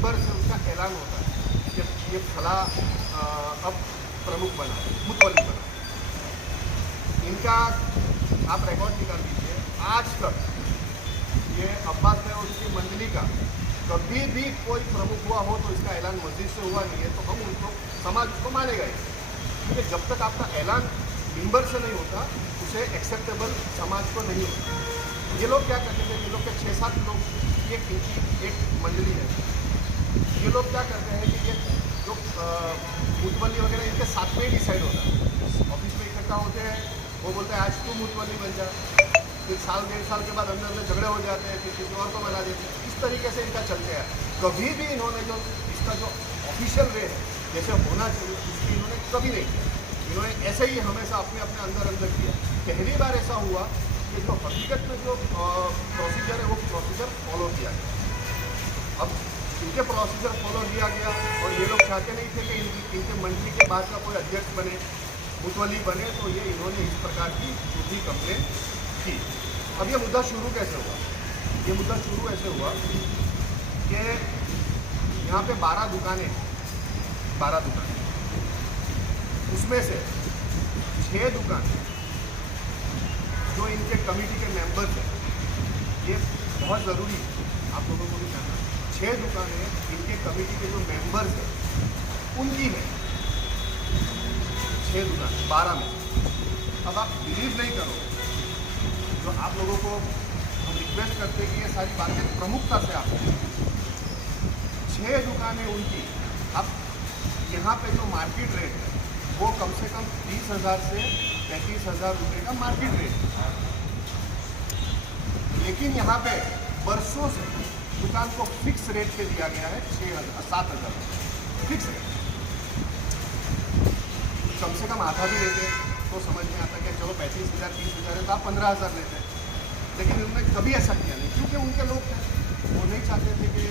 मिंबर से उसका ऐलान होता है कि ये फला अब प्रमुख बना, मुतवल्ली बना। इनका आप रिकॉर्ड निकाल लीजिए, आज तक ये अब्बास भाई और उसकी मंडली का कभी भी कोई प्रमुख हुआ हो तो इसका ऐलान मस्जिद से हुआ नहीं है, तो हम उनको समाज उसको मानेगा ही, क्योंकि जब तक आपका ऐलान मिंबर से नहीं होता उसे एक्सेप्टेबल समाज को नहीं होता। ये लोग क्या करते थे, ये लोग के 6-7 लोग की एक मंडली है, ये लोग क्या करते हैं कि ये जो मुतवल्ली वगैरह इनके साथ में ही डिसाइड होता है। ऑफिस में इकट्ठा होते हैं, वो बोलते हैं आज तू मुतवल्ली बन जा, फिर साल 1.5 साल के बाद अंदर झगड़े हो जाते हैं, फिर किसी और को बना देते हैं। इस तरीके से इनका चलते हैं। कभी भी इन्होंने जो इसका जो ऑफिशियल वे है जैसे होना चाहिए उसकी इन्होंने कभी नहीं किया। इन्होंने ऐसे ही हमेशा अपने अंदर किया। पहली बार ऐसा हुआ कि जो हकीकत में जो प्रोसीजर है वो प्रोसीजर फॉलो किया गया। अब इनके प्रोसीजर फॉलो किया गया और ये लोग चाहते नहीं थे कि इनके मंत्री के बाद का कोई अध्यक्ष बने, मुतवल्ली बने, तो ये इन्होंने इस प्रकार की झूठी कंप्लेन की। अब ये मुद्दा शुरू कैसे हुआ? ये मुद्दा शुरू ऐसे हुआ कि यहाँ पे 12 दुकानें, उसमें से 6 दुकान जो इनके कमेटी के मेंबर्स हैं, ये बहुत ज़रूरी है आप लोगों को भी जानना, 6 दुकानें इनके कमेटी के जो मेंबर्स हैं उनकी है। 6 दुकान 12 में। अब आप बिलीव नहीं करो, जो आप लोगों को हम रिक्वेस्ट करते हैं कि ये सारी बातें प्रमुखता से आप 6 दुकानें उनकी। अब यहाँ पे जो मार्केट रेट है वो कम से कम 30,000 से 35,000 रुपये का मार्केट रेट है, लेकिन यहाँ पे बरसों से दुकान को फिक्स रेट पे दिया गया है 7,000 फिक्स रेट। कम से कम आधा भी लेते तो समझ में आता कि चलो 35,000 30,000 है तो आप 15,000 लेते, लेकिन उन्होंने कभी ऐसा किया नहीं, क्योंकि उनके लोग थे, वो नहीं चाहते थे कि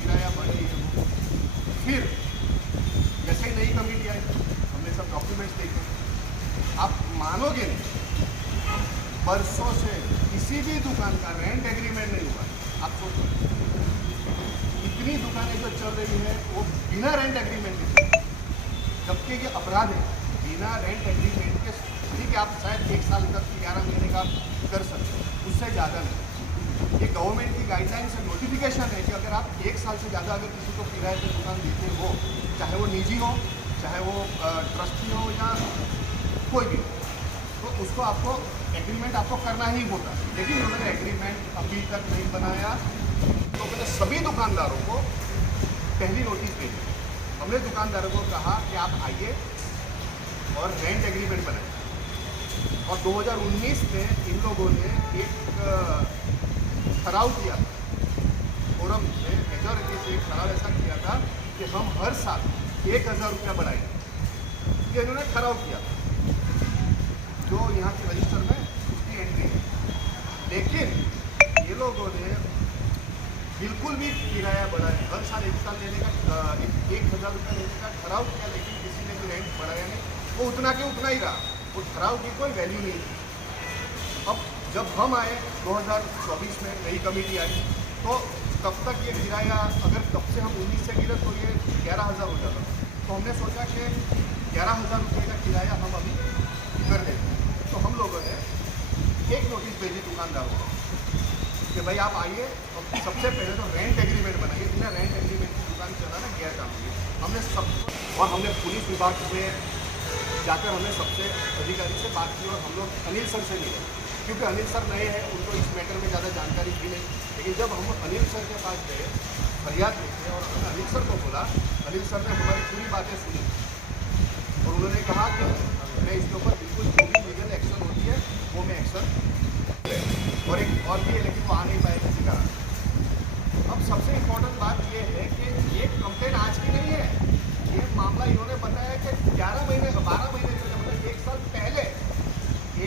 किराया बढ़े। फिर जैसे ही नई कमेटी आई, हमने सब डॉक्यूमेंट्स देखे, आप मानोगे नहीं, बरसों से किसी भी दुकान का रेंट एग्रीमेंट नहीं हुआ। आप सोचो, इतनी दुकानें जो चल रही है वो बिना रेंट एग्रीमेंट के, जबकि ये अपराध है बिना रेंट एग्रीमेंट के। ठीक है, आप शायद 1 साल तक 11 महीने का कर सकते हो, उससे ज़्यादा नहीं। ये गवर्नमेंट की गाइडलाइन से नोटिफिकेशन है कि अगर आप 1 साल से ज़्यादा अगर किसी को किराए पर दुकान देते हो, चाहे वो निजी हो, चाहे वो ट्रस्टी हो या कोई भी, तो उसको आपको एग्रीमेंट आपको करना ही होता है। लेकिन उन्होंने एग्रीमेंट अभी तक नहीं बनाया, तो मैंने सभी दुकानदारों को पहली नोटिस भेजी। हमने दुकानदारों को कहा कि आप आइए और रेंट एग्रीमेंट बनाइए। और 2019 में इन लोगों ने एक ठराव किया था, फोरम में मेजॉरिटी से एक ठराव ऐसा किया था कि हम हर साल 1,000 रुपया बढ़ाएंगे। ये इन्होंने ठराव किया था, जो यहाँ के रजिस्टर में उसकी एंट्री है। लेकिन ये लोगों ने बिल्कुल भी किराया बढ़ाया, हर साल 1 साल लेने का 1,000 रुपया लेने का ठराव किया, लेकिन किसी ने भी रेंट बढ़ाया नहीं, वो उतना के उतना ही रहा, वो ठराव की कोई वैल्यू नहीं थी। अब जब हम आए 2024 में नई कमेटी आई, तो तब तक ये किराया अगर तब से हम 19 से गिरे तो ये 11,000 हो जाता। तो हमने सोचा कि 11,000 रुपये का किराया हम अभी कर देते हैं। तो हम लोगों ने एक नोटिस भेजी दुकानदारों को कि भाई आप आइए और सबसे पहले तो रेंट एग्रीमेंट बनाइए। बिना रेंट एग्रीमेंट की दुकान चलाना गैर कानूनी। हमने सब और हमने पुलिस विभाग में जाकर हमने सबसे अधिकारी से बात की और हम लोग अनिल सर से मिले, क्योंकि अनिल सर नए हैं, उनको इस मैटर में ज़्यादा जानकारी थी नहीं। लेकिन जब हम अनिल सर के पास गए फरियाद लेके और हमने अनिल सर को बोला, अनिल सर ने हमारी पूरी बातें सुनी और उन्होंने कहा कि मैं इसके ऊपर बिल्कुल जो भी लीगल एक्शन होती है वो मैं एक्शन और एक और भी है, लेकिन वो आ नहीं पाए किसी कारण। अब सबसे इम्पोर्टेंट बात ये है कि ये कंप्लेन आज की नहीं है, ये मामला इन्होंने बताया कि 12 महीने मतलब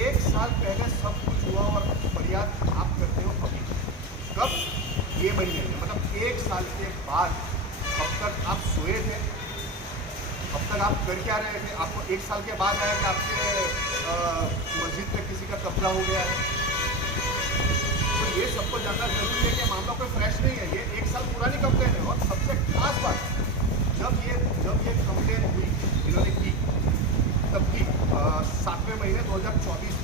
1 साल पहले सब कुछ हुआ और फरियाद आप करते हो अभी कब? ये महीने में, मतलब 1 साल के बाद। अब तक आप सोए थे, अब तक आप कर क्या रहे थे? आपको 1 साल के बाद आया कि आपके मस्जिद पे किसी का कब्जा हो गया है, तो ये सब आपको जानना जरूरी है कि मामला कोई फ्रेश नहीं है, ये 1 साल पुरानी कंप्लेन है। और सबसे खास बात, जब ये कंप्लेन हुई इन्होंने की, तब की 7वें महीने 2024